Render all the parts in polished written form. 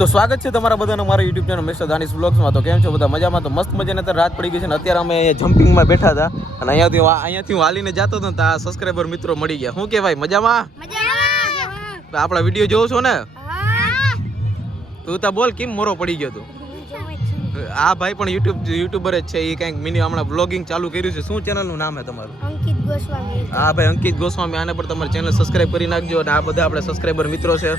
તો સ્વાગત છે તમારા બધાનો મારા યુટ્યુબ ચેનલ મિસ્ટર દાનિશ વ્લોગ્સમાં. તો કેમ છો બધા? મજામાં? તો મસ્ત મજાને અત્યારે રાત પડી ગઈ છે ને અત્યારે અમે જમ્પિંગમાં બેઠા હતા અને અહીંયાથી હું હાલીને જતો હતો તો આ સબસ્ક્રાઈબર મિત્રો મળી ગયા. શું કહેવાય? મજામાં? આપણા વિડીયો જોવો છો ને? તું તો બોલ, કેમ મોરો પડી ગયો તું? આ ભાઈ પણ યુટ્યુબર જ છે. એ કંઈક મિની હમણાં બ્લોગિંગ ચાલુ કર્યું છે. શું ચેનલનું નામ છે તમારું? અંકિત ગોસ્વામી. હા ભાઈ, અંકિત ગોસ્વામી. આને પણ તમારી ચેનલ સબસ્ક્રાઇબ કરી નાખજો. અને આ બધા આપણે સબસ્ક્રાઈબર મિત્રો છે.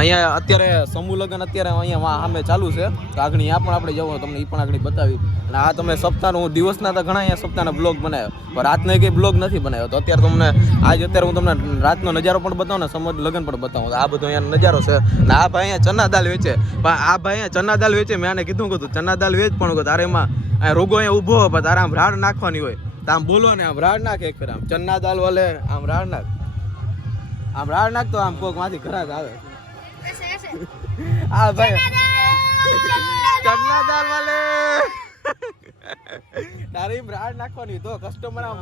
અહીંયા અત્યારે સમૂહ લગ્ન અત્યારે અહીંયા સામે ચાલુ છે. તો આગળ ત્યાં પણ આપણે જવું, તમને એ પણ આગળ બતાવી. અને આ તમે સપ્તાહનું દિવસના તો ઘણા અહીંયા સપ્તાહના બ્લોગ બનાવ્યો, પણ રાતનો કંઈ બ્લોગ નથી બનાવ્યો. તો અત્યારે તમને અત્યારે હું તમને રાતનો નજારો પણ બતાવું ને સમૂહ લગ્ન પણ બતાવું. આ બધો અહીંયા નજારો છે. અને આ ભાઈ અહીંયા ચના દાલ વેચે. પણ આ ભાઈ અહીંયા ચના દાલ વેચે. મેં આને કીધું કે તું ચના દાલ વેચ, પણ તારે એમાં રોગો અહીંયા ઊભો હોય, તારે આમ રાડ નાખવાની હોય. તો આમ બોલો ને, આમ રાડ નાખ એક ફેર, આમ ચના દાલ વાલે આમ રાડ નાખ, આમ રાડ નાખ તો આમ કોક માંથી ઘરાક આવે. આ ભાઈ ચના દાલ વાલે તારે એમ રાડ નાખવાની તો કસ્ટમર આમ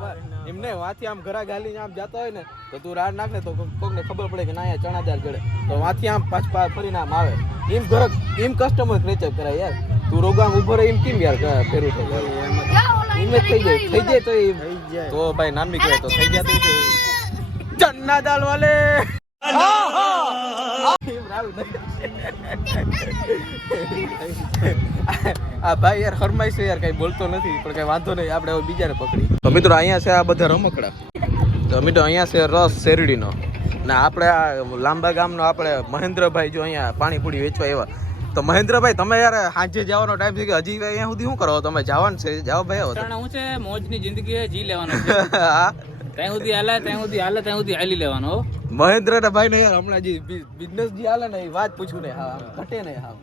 એમને વાથી આમ ઘરા ગાલીને આમ જતો હોય ને તો તું રાડ નાખ ને તો કોકને ખબર પડે કે ના અહીંયા ચણા દાલ જડે, તો વાથી આમ પાછા ફરીને આમ આવે. એમ ઘર એમ કસ્ટમર ક્રેચર કરે યાર. તું રોગામ ઉભો રહે એમ કેમ યાર ફેરું થઈ જાય? એમ જ થઈ જાય તો ભાઈ નામી કહે તો થઈ જાય તો ચના દાલ વાલે. આ ભાઈ યાર ફરમાઈશ યાર, કઈ બોલતો નથી પણ કઈ વાંધો નહીં, આપણે હવે બીજાને પકડી. તો મિત્રો અહીંયા છે આ બધા રમકડા. તો મિત્રો અહીંયા છે રસ શેરડીનો. ને આપણે આ લાંબા ગામનો આપણે મહેન્દ્રભાઈ જો અહીંયા પાણીપુરી વેચવા એવા. તો મહેન્દ્રભાઈ, તમે યાર સાંજે જવાનો ટાઈમ છે કે હજી અહીંયા સુધી શું કરો? તમે જવાનું છે? જાઓ ભાઈ. હું છે મોજની જિંદગી જી લેવાનો છે. ત્યાં સુધી હાલે ત્યાં સુધી હાલી લેવાનો. મહેન્દ્ર ના ભાઈ ને યાર હમણાં જે બિઝનેસ જે હાલે ને એ વાત પૂછું ને, હા ઘટે ને, હા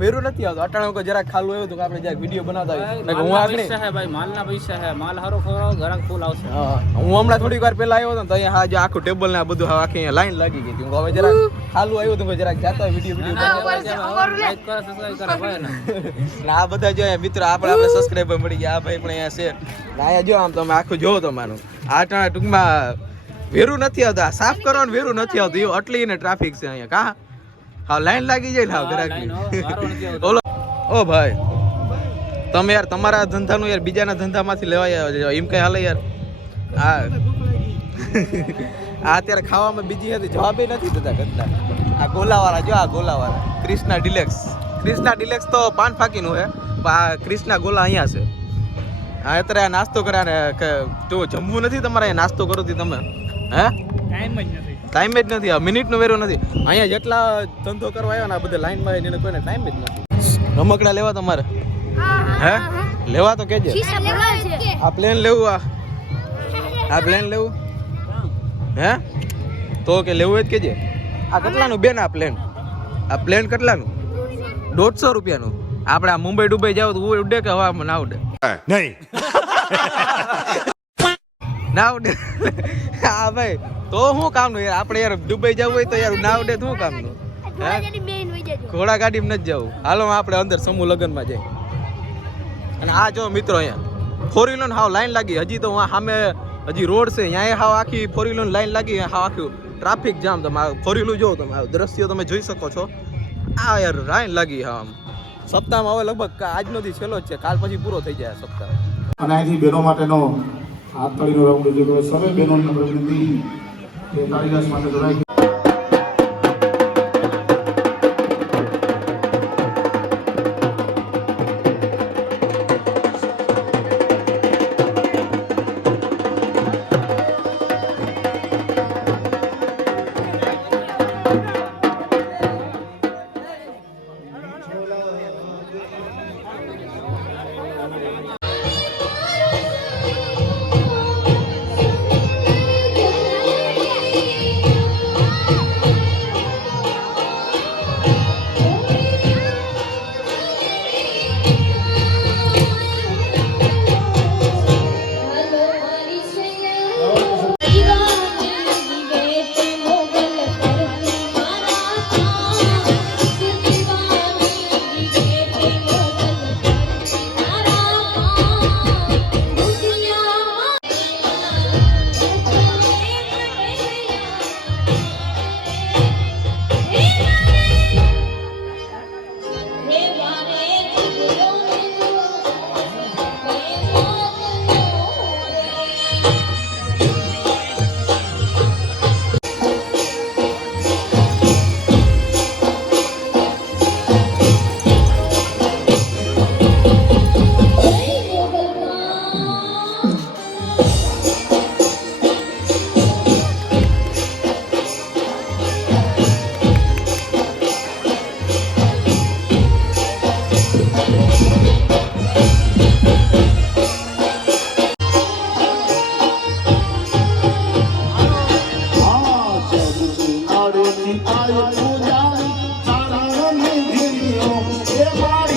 વેરું નથી આવતો. અટાણું કોઈ જરાક ખાલું આવ્યું હતું કે આપણે જરાક વિડીયો બનાવતા હોય. હું આગળ ભાઈ માલના પૈસા છે, માલ હારો ખવડાવો, ગ્રાહક ફૂલ આવશે. હું હમણાં થોડીક વાર પહેલા આવ્યો હતો તો અહીંયા હા આખું ટેબલ ને આ બધું આખી અહીંયા લાઈન લાગી ગઈ હતી. હવે જરાક ખાલું આવ્યું હતું, જરાક જાતો વિડીયો આ બધા જો મિત્રો આપણે સબસ્ક્રાઈબર મળી ગયા. આ ભાઈ પણ અહીંયા છે. અહીંયા જો આમ તમે આખું જોવો તમારું આ ટૂંકમાં વેરું નથી આવતા, સાફ કરવાનું વેરું નથી આવતું. એવું આટલી ને ટ્રાફિક છે અહીંયા. કા હા લાઈન લાગી જાય ને ગ્રાહકની. ઓલો ઓ ભાઈ, તમે યાર તમારા ધંધાનું યાર બીજાના ધંધામાંથી લેવાય એમ કઈ હાલે યાર. હા આ અત્યારે ખાવામાં બીજી હતી, જવાબ નથી દેતા કરતા. આ ગોલાવાળા જો, આ ગોલાવાળા ક્રિષ્ના ડિલેક્સ તો પાન ફાકીનું છે, પણ આ ક્રિષ્ના ગોલા અહીંયા છે. હા અત્યારે આ નાસ્તો કર્યા ને જો જમવું નથી તમારે અહીંયા નાસ્તો કરો તમે? હે ટાઈમ જ નથી. આ મિનિટનો વેરો નથી. અહીંયા જેટલા ધંધો કરવા આવ્યા ને આ બધા લાઈનમાં એને કોઈને ટાઈમ જ નથી. રમકડા લેવા તમારે? હે લેવા તો કેજે. આ પ્લેન લેવું? આ પ્લેન લેવું? હે તો કે લેવું જ કેજે. આ કેટલાનું બેન? આ પ્લેન કેટલાનું? 150 રૂપિયાનું. આપણે આ મુંબઈ ડુબઈ જાવ તો ઉડે કે હવામાં ના ઉડે? નહીં ના ઉડે. હા ભાઈ, તો શું કામનું યાર? આપણે યાર દુબઈ જવું હોય તો યાર ના ઉડે શું કામનું? ઘોડા ગાડીમાં નથી જવું. હાલો આપણે અંદર સમૂહ લગ્નમાં જાય. અને આ જો મિત્રો અહીંયા 4 હાવ લાઈન લાગી. હજી તો સામે હજી રોડ છે, અહીંયા હાવ આખી 4 લાઈન લાગી. હાવ આખું ટ્રાફિક જામ. તમે 4 જોવો, તમે દ્રશ્યો તમે જોઈ શકો છો. આ યાર લાઈન લાગી. હા સપ્તાહમાં હવે લગભગ આજનો દી છેલ્લો જ છે, કાલ પછી પૂરો થઈ જાય સપ્તાહ. અને અહીંથી બહેનો માટેનો હાથ તાળીનો રાઉન્ડ જે કહેવાય, સર્વે બહેનોને વિનંતી કે કાળીદાસ માટે જોડાય. એ મારા